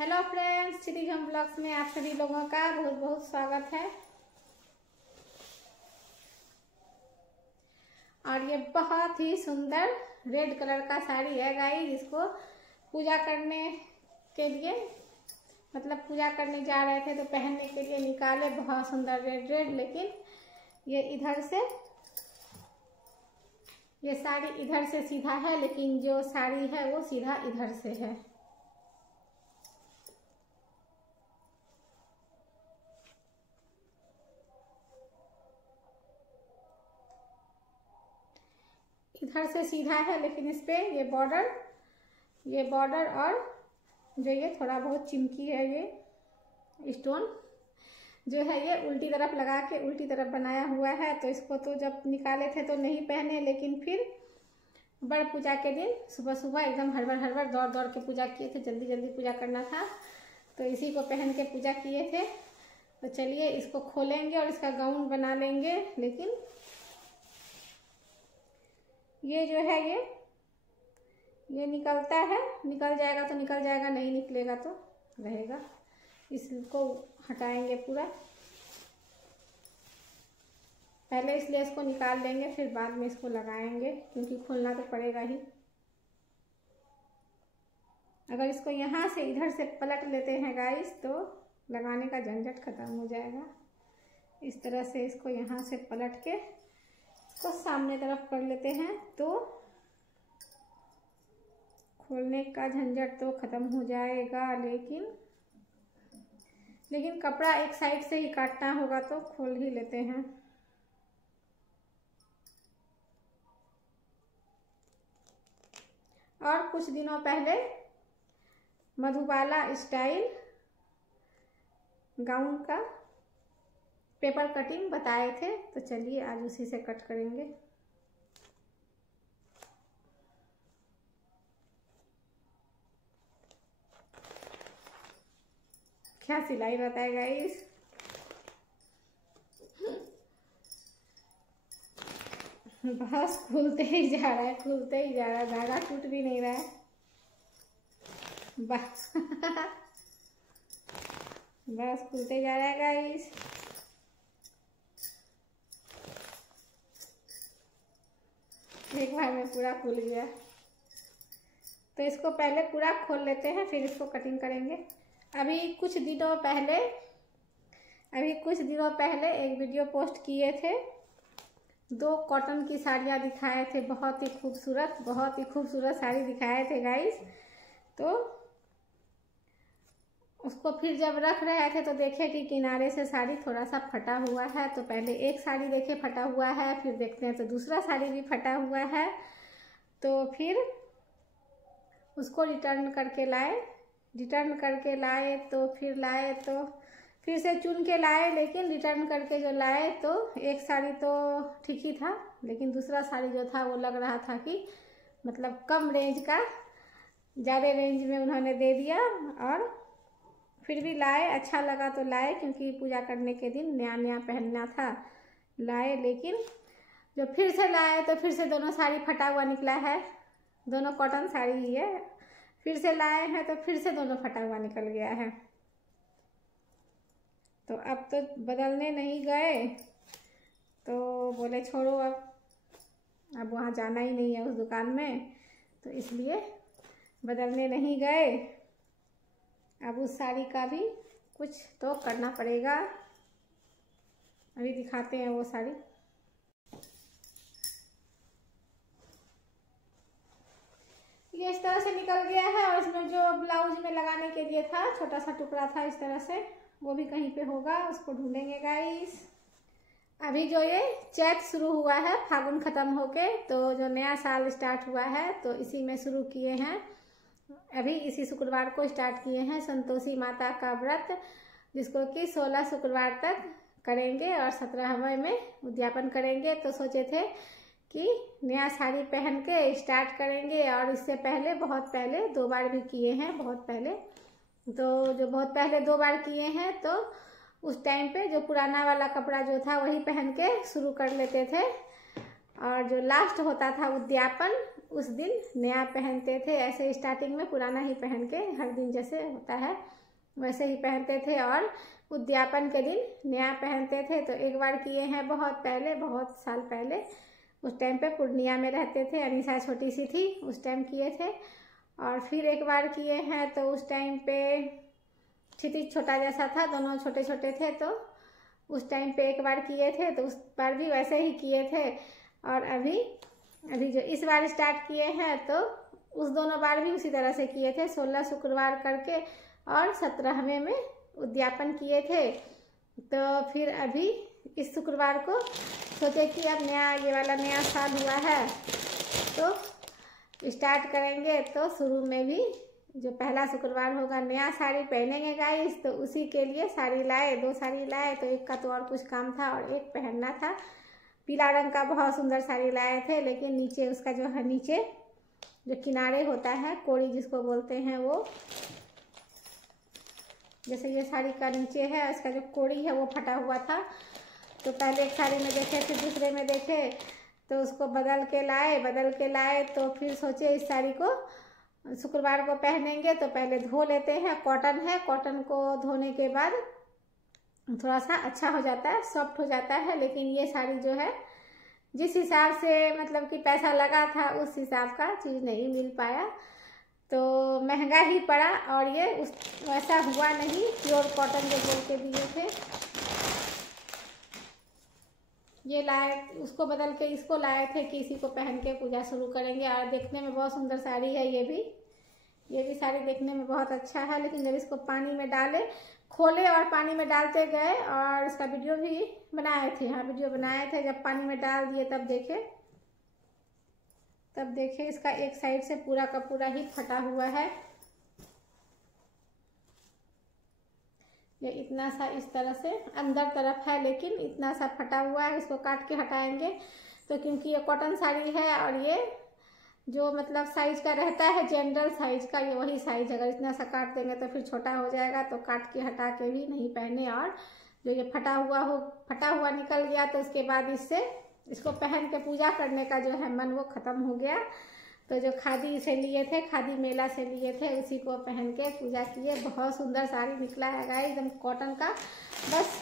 Hello friends, Shri हम blogs में आप सभी लोगों का बहुत बहुत स्वागत है। और ये बहुत ही सुंदर रेड कलर का साड़ी है गाइस, जिसको पूजा करने के लिए पूजा करने जा रहे थे तो पहनने के लिए निकाले। बहुत सुंदर रेड रेड, लेकिन ये इधर से ये साड़ी इधर से सीधा है, लेकिन जो साड़ी है वो सीधा इधर से है। इधर से सीधा है, लेकिन इस पे ये बॉर्डर और जो ये थोड़ा बहुत चिमकी है, ये स्टोन जो है ये उल्टी तरफ लगा के उल्टी तरफ बनाया हुआ है। तो इसको तो जब निकाले थे तो नहीं पहने, लेकिन फिर बड़ पूजा के दिन सुबह सुबह एकदम हड़बड़ दौड़ दौड़ के पूजा किए थे। जल्दी जल्दी पूजा करना था, तो इसी को पहन के पूजा किए थे। तो चलिए इसको खोलेंगे और इसका गाउन बना लेंगे। लेकिन ये जो है ये निकलता है, निकल जाएगा तो निकल जाएगा, नहीं निकलेगा तो रहेगा। इसको हटाएंगे पूरा, पहले इसलिए इसको निकाल लेंगे, फिर बाद में इसको लगाएंगे, क्योंकि खोलना तो पड़ेगा ही। अगर इसको यहाँ से इधर से पलट लेते हैं गाइस, तो लगाने का झंझट खत्म हो जाएगा। इस तरह से इसको यहाँ से पलट के इसको सामने तरफ कर लेते हैं, तो खोलने का झंझट तो खत्म हो जाएगा। लेकिन कपड़ा एक साइड से ही काटना होगा, तो खोल ही लेते हैं। और कुछ दिनों पहले मधुबाला स्टाइल गाउन का पेपर कटिंग बताए थे, तो चलिए आज उसी से कट करेंगे। क्या सिलाई बताए गाइस, बस खुलते ही जा रहा है, खुलते ही जा रहा है, धागा टूट भी नहीं रहा है। बस बस खुलते जा रहा है गाइस। एक बार में पूरा खुल गया, तो इसको पहले पूरा खोल लेते हैं, फिर इसको कटिंग करेंगे। अभी कुछ दिनों पहले एक वीडियो पोस्ट किए थे, 2 कॉटन की साड़ियाँ दिखाए थे, बहुत ही खूबसूरत साड़ी दिखाए थे गाइस। तो उसको फिर जब रख रहे थे तो देखे कि किनारे से साड़ी थोड़ा सा फटा हुआ है। तो पहले एक साड़ी देखे फटा हुआ है, फिर देखते हैं तो दूसरा साड़ी भी फटा हुआ है। तो फिर उसको रिटर्न करके लाए, तो फिर से चुन के लाए। लेकिन रिटर्न करके जो लाए तो एक साड़ी तो ठीक ही था, लेकिन दूसरा साड़ी जो था वो लग रहा था कि कम रेंज का ज़्यादा रेंज में उन्होंने दे दिया। और फिर भी लाए, अच्छा लगा तो लाए, क्योंकि पूजा करने के दिन नया नया पहनना था, लाए। लेकिन जो फिर से लाए तो फिर से दोनों साड़ी फटा हुआ निकला है। दोनों कॉटन साड़ी ही है, फिर से लाए हैं तो फिर से दोनों फटा हुआ निकल गया है। तो अब तो बदलने नहीं गए, तो बोले छोड़ो, अब वहाँ जाना ही नहीं है उस दुकान में, तो इसलिए बदलने नहीं गए। अब उस साड़ी का भी कुछ तो करना पड़ेगा। अभी दिखाते हैं वो साड़ी। ये इस तरह से निकल गया है, और इसमें जो ब्लाउज में लगाने के लिए था छोटा सा टुकड़ा था इस तरह से, वो भी कहीं पे होगा, उसको ढूंढेंगे गाइस। अभी जो ये चैत शुरू हुआ है, फागुन खत्म होके, तो जो नया साल स्टार्ट हुआ है, तो इसी में शुरू किए हैं। अभी इसी शुक्रवार को स्टार्ट किए हैं संतोषी माता का व्रत, जिसको कि 16 शुक्रवार तक करेंगे और 17वें में उद्यापन करेंगे। तो सोचे थे कि नया साड़ी पहन के स्टार्ट करेंगे। और इससे पहले बहुत पहले 2 बार भी किए हैं, बहुत पहले 2 बार किए हैं, तो उस टाइम पे जो पुराना वाला कपड़ा जो था वही पहन के शुरू कर लेते थे। और जो लास्ट होता था उद्यापन, उस दिन नया पहनते थे। ऐसे स्टार्टिंग में पुराना ही पहन के हर दिन जैसे होता है वैसे ही पहनते थे, और उद्यापन के दिन नया पहनते थे। तो एक बार किए हैं बहुत पहले, बहुत साल पहले, उस टाइम पे पूर्णिया में रहते थे, अनीसा छोटी सी थी उस टाइम किए थे। और फिर एक बार किए हैं तो उस टाइम पे क्षितिज छोटा जैसा था, दोनों छोटे छोटे थे, तो उस टाइम पे एक बार किए थे, तो उस बार भी वैसे ही किए थे। और अभी जो इस बार स्टार्ट किए हैं तो उस दोनों बार भी उसी तरह से किए थे, 16 शुक्रवार करके और 17वें में उद्यापन किए थे। तो फिर अभी इस शुक्रवार को सोचे कि अब नया ये वाला नया साल हुआ है तो स्टार्ट करेंगे, तो शुरू में भी जो पहला शुक्रवार होगा नया साड़ी पहनेंगे गाइस। तो उसी के लिए साड़ी लाए, 2 साड़ी लाए, तो एक का तो और कुछ काम था और एक पहनना था। पीला रंग का बहुत सुंदर साड़ी लाए थे, लेकिन नीचे उसका जो है, नीचे जो किनारे होता है, कोड़ी जिसको बोलते हैं, वो जैसे ये साड़ी का नीचे है उसका जो कोड़ी है वो फटा हुआ था। तो पहले एक साड़ी में देखे, फिर दूसरे में देखे, तो उसको बदल के लाए। तो फिर सोचे इस साड़ी को शुक्रवार को पहनेंगे, तो पहले धो लेते हैं। कॉटन है, कॉटन को धोने के बाद थोड़ा सा अच्छा हो जाता है, सॉफ्ट हो जाता है। लेकिन ये साड़ी जो है जिस हिसाब से मतलब कि पैसा लगा था उस हिसाब का चीज़ नहीं मिल पाया, तो महंगा ही पड़ा। और ये वैसा हुआ नहीं, प्योर कॉटन जो बोल के दिए थे। ये लाए, उसको बदल के इसको लाए थे कि इसी को पहन के पूजा शुरू करेंगे। और देखने में बहुत सुंदर साड़ी है ये भी साड़ी देखने में बहुत अच्छा है। लेकिन जब इसको पानी में डाले, खोले और पानी में डालते गए, और इसका वीडियो भी बनाए थे, हाँ वीडियो बनाए थे। जब पानी में डाल दिए तब देखे इसका एक साइड से पूरा का पूरा ही फटा हुआ है। ये इतना सा इस तरह से अंदर तरफ है, लेकिन इतना सा फटा हुआ है। इसको काट के हटाएंगे, तो क्योंकि ये कॉटन साड़ी है और ये जो मतलब साइज का रहता है जनरल साइज का, ये वही साइज, अगर इतना सा काट देंगे तो फिर छोटा हो जाएगा। तो काट के हटा के भी नहीं पहने। और जो ये फटा हुआ निकल गया, तो उसके बाद इसको पहन के पूजा करने का जो है मन वो खत्म हो गया। तो जो खादी से लिए थे, खादी मेला से लिए थे, उसी को पहन के पूजा किए। बहुत सुंदर साड़ी निकला है गाइस, एकदम कॉटन का, बस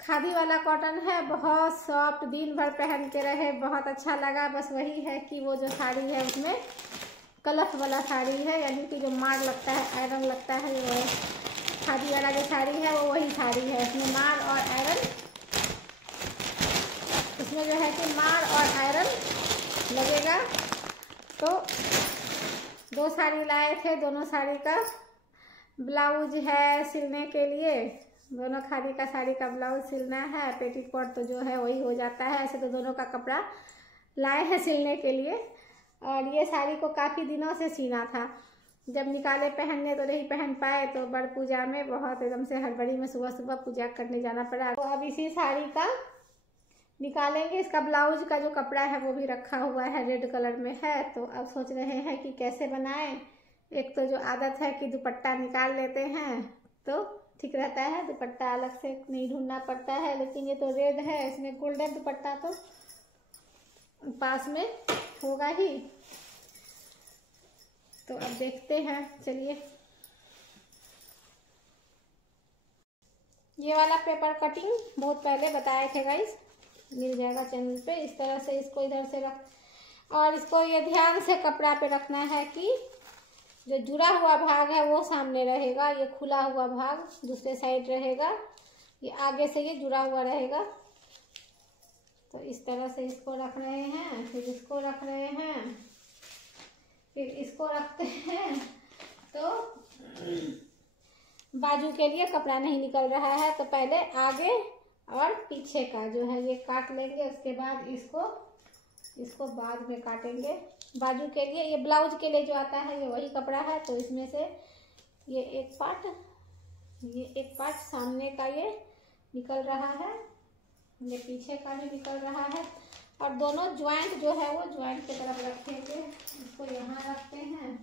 खादी वाला कॉटन है, बहुत सॉफ्ट, दिन भर पहन के रहे, बहुत अच्छा लगा। बस वही है कि वो जो साड़ी है उसमें कलफ वाला साड़ी है, यानी कि जो मार लगता है, आयरन लगता है। वो खादी वाला जो साड़ी है वो वही साड़ी है, इसमें मार और आयरन, इसमें जो है कि मार और आयरन लगेगा। तो 2 साड़ी लाए थे, दोनों साड़ी का ब्लाउज है सिलने के लिए, दोनों खादी का साड़ी का ब्लाउज सिलना है। पेटीकोट तो जो है वही हो जाता है। ऐसे तो दोनों का कपड़ा लाए हैं सिलने के लिए। और ये साड़ी को काफ़ी दिनों से सीना था, जब निकाले पहनने तो नहीं पहन पाए। तो बड़ पूजा में बहुत एकदम से हड़बड़ी में सुबह सुबह पूजा करने जाना पड़ा। तो अब इसी साड़ी का निकालेंगे। इसका ब्लाउज का जो कपड़ा है वो भी रखा हुआ है, रेड कलर में है। तो अब सोच रहे हैं कि कैसे बनाएं। एक तो जो आदत है कि दुपट्टा निकाल लेते हैं तो ठीक रहता है, दुपट्टा अलग से नहीं ढूंढना पड़ता है। लेकिन ये तो रेड है, इसमें गोल्डन दुपट्टा तो पास में होगा ही। तो अब देखते हैं, चलिए। ये वाला पेपर कटिंग बहुत पहले बताए थे गाइस, मिल जाएगा चैनल पे। इस तरह से इसको इधर से रख, और इसको ये ध्यान से कपड़ा पे रखना है कि जो जुड़ा हुआ भाग है वो सामने रहेगा, ये खुला हुआ भाग दूसरे साइड रहेगा, ये आगे से ये जुड़ा हुआ रहेगा। तो इस तरह से इसको रख रहे हैं, फिर इसको रख रहे हैं, फिर इसको रखते हैं। तो बाजू के लिए कपड़ा नहीं निकल रहा है, तो पहले आगे और पीछे का जो है ये काट लेंगे। उसके बाद इसको बाद में काटेंगे। बाजू के लिए, ये ब्लाउज के लिए जो आता है ये वही कपड़ा है। तो इसमें से ये एक पार्ट सामने का ये निकल रहा है, ये पीछे का भी निकल रहा है। और दोनों ज्वाइंट जो है वो ज्वाइंट की तरफ रखेंगे। इसको यहाँ रखते हैं,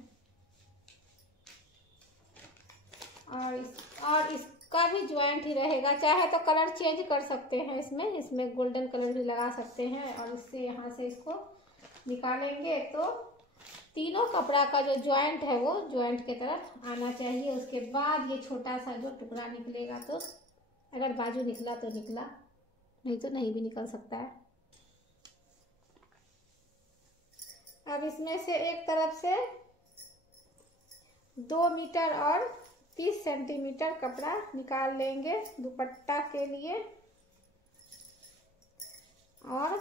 और इसका भी ज्वाइंट ही रहेगा। चाहे तो कलर चेंज कर सकते हैं, इसमें गोल्डन कलर भी लगा सकते हैं। और इससे यहाँ से इसको निकालेंगे तो तीनों कपड़ा का जो ज्वाइंट है वो ज्वाइंट के तरफ आना चाहिए। उसके बाद ये छोटा सा जो टुकड़ा निकलेगा, तो अगर बाजू निकला तो निकला, नहीं तो नहीं भी निकल सकता है। अब इसमें से एक तरफ से 2 मीटर और 30 सेंटीमीटर कपड़ा निकाल लेंगे दुपट्टा के लिए, और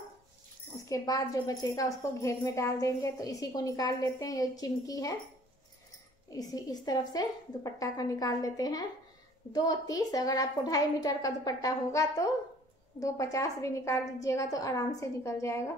उसके बाद जो बचेगा उसको घेर में डाल देंगे। तो इसी को निकाल लेते हैं, ये चिमकी है, इस तरफ से दुपट्टा का निकाल लेते हैं। 2.30, अगर आपको 2.5 मीटर का दुपट्टा होगा तो 2.50 भी निकाल लीजिएगा, तो आराम से निकल जाएगा।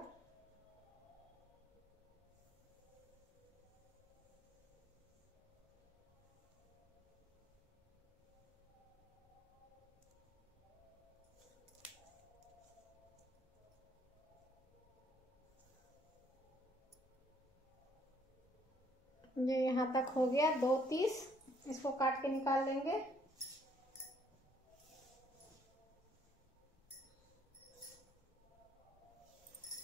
ये यहाँ तक हो गया 2.30, इसको काट के निकाल लेंगे।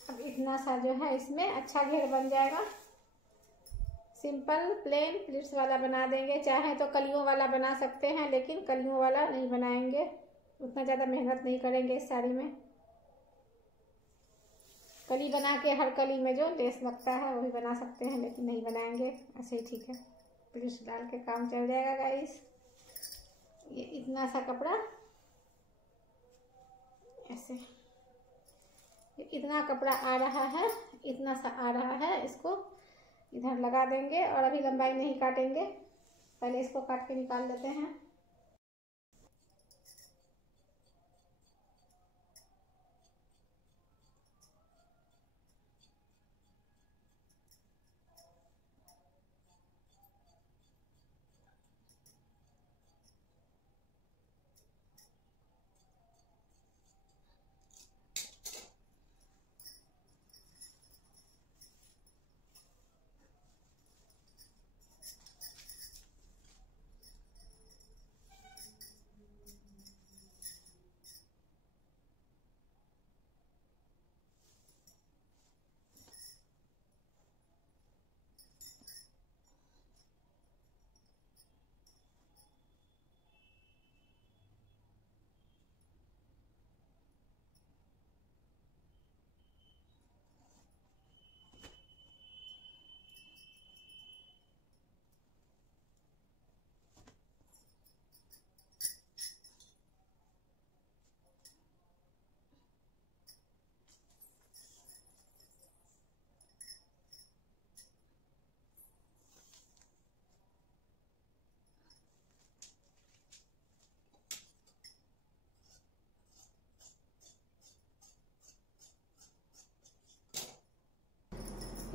अब इतना सा जो है इसमें अच्छा घेर बन जाएगा। सिंपल प्लेन प्लीट्स वाला बना देंगे, चाहे तो कलियों वाला बना सकते हैं, लेकिन कलियों वाला नहीं बनाएंगे, उतना ज़्यादा मेहनत नहीं करेंगे इस साड़ी में। कली बना के हर कली में जो लेस लगता है वो भी बना सकते हैं, लेकिन नहीं बनाएंगे, ऐसे ही ठीक है। प्लीट्स डाल के काम चल जाएगा गाइस। ये इतना सा कपड़ा ऐसे, इतना कपड़ा आ रहा है, इतना सा आ रहा है, इसको इधर लगा देंगे। और अभी लंबाई नहीं काटेंगे, पहले इसको काट के निकाल लेते हैं।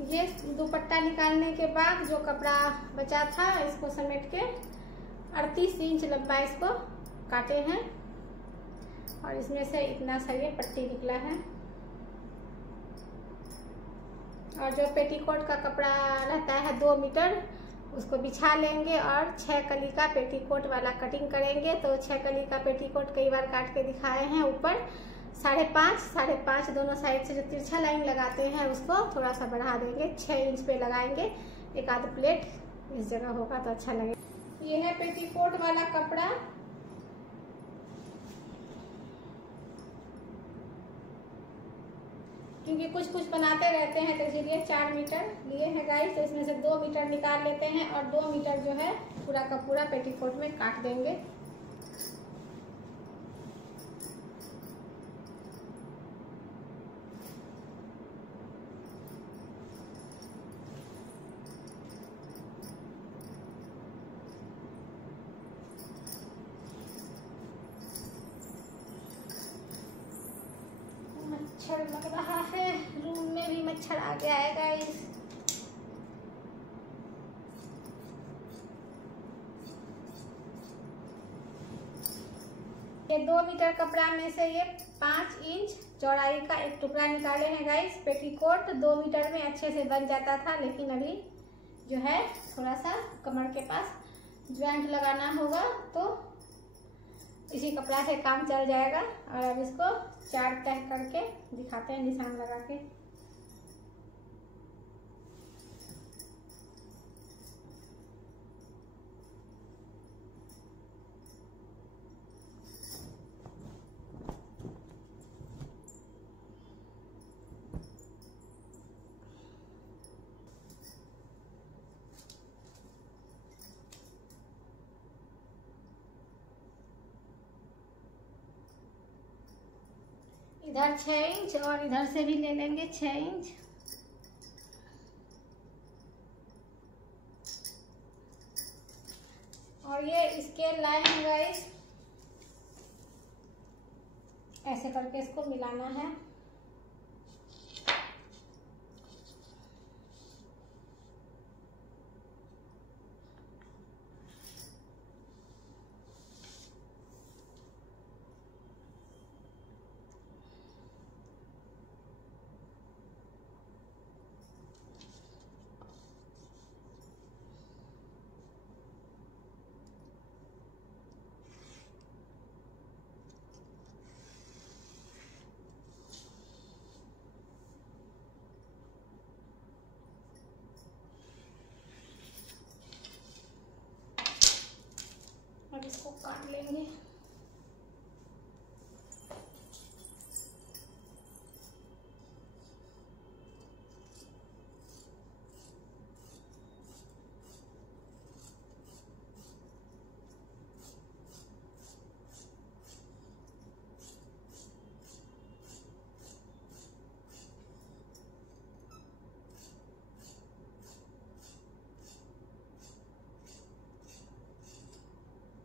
ये दुपट्टा निकालने के बाद जो कपड़ा बचा था, इसको समेट के 38 इंच लंबा इसको काटे हैं, और इसमें से इतना सा ये पट्टी निकला है। और जो पेटीकोट का कपड़ा रहता है 2 मीटर, उसको बिछा लेंगे और 6 कली का पेटीकोट वाला कटिंग करेंगे। तो 6 कली का पेटीकोट कई बार काट के दिखाए हैं। ऊपर 5.5 दोनों साइड से जो तिरछा लाइन लगाते हैं उसको थोड़ा सा बढ़ा देंगे, 6 इंच पे लगाएंगे। एक आध प्लेट इस जगह होगा तो अच्छा लगेगा। ये है पेटीकोट वाला कपड़ा। क्योंकि कुछ कुछ बनाते रहते हैं तो इसीलिए 4 मीटर लिए हैं गाइस। तो इसमें से 2 मीटर निकाल लेते हैं और 2 मीटर जो है पूरा का पूरा पेटीकोट में काट देंगे। मच्छर लग रहा है, रूम में भी मच्छर आ गया है गाइस। ये 2 मीटर कपड़ा में से ये 5 इंच चौड़ाई का एक टुकड़ा निकाले हैं गाइस। पेटीकोट 2 मीटर में अच्छे से बन जाता था, लेकिन अभी जो है थोड़ा सा कमर के पास ज्वाइंट लगाना होगा, तो इसी कपड़ा से काम चल जाएगा। और अब इसको 4 तह करके दिखाते हैं निशान लगा के। इधर 6 इंच और इधर से भी ले लेंगे 6 इंच। और ये इसके लाइन गाइस ऐसे करके इसको मिलाना है। अब इसको काट लेंगे।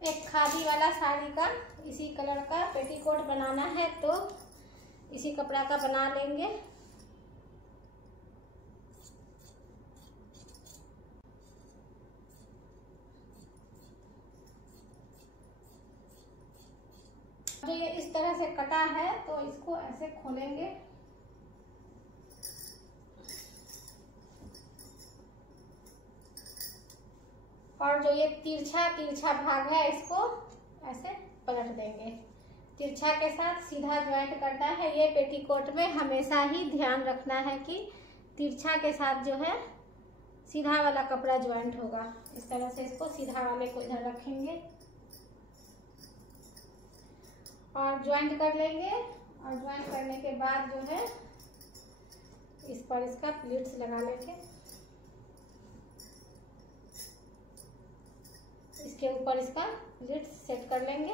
एक खादी वाला साड़ी का इसी कलर का पेटीकोट बनाना है, तो इसी कपड़ा का बना लेंगे। जो ये इस तरह से कटा है तो इसको ऐसे खोलेंगे। और जो ये तिरछा तिरछा भाग है इसको ऐसे पलट देंगे। तिरछा के साथ सीधा ज्वाइंट करना है। ये पेटीकोट में हमेशा ही ध्यान रखना है कि तिरछा के साथ जो है सीधा वाला कपड़ा ज्वाइंट होगा। इस तरह से इसको सीधा वाले को इधर रखेंगे और ज्वाइंट कर लेंगे। और ज्वाइंट करने के बाद जो है इस पर इसका प्लीट्स लगा लेंगे। इसके ऊपर इसका प्लीट्स सेट कर लेंगे।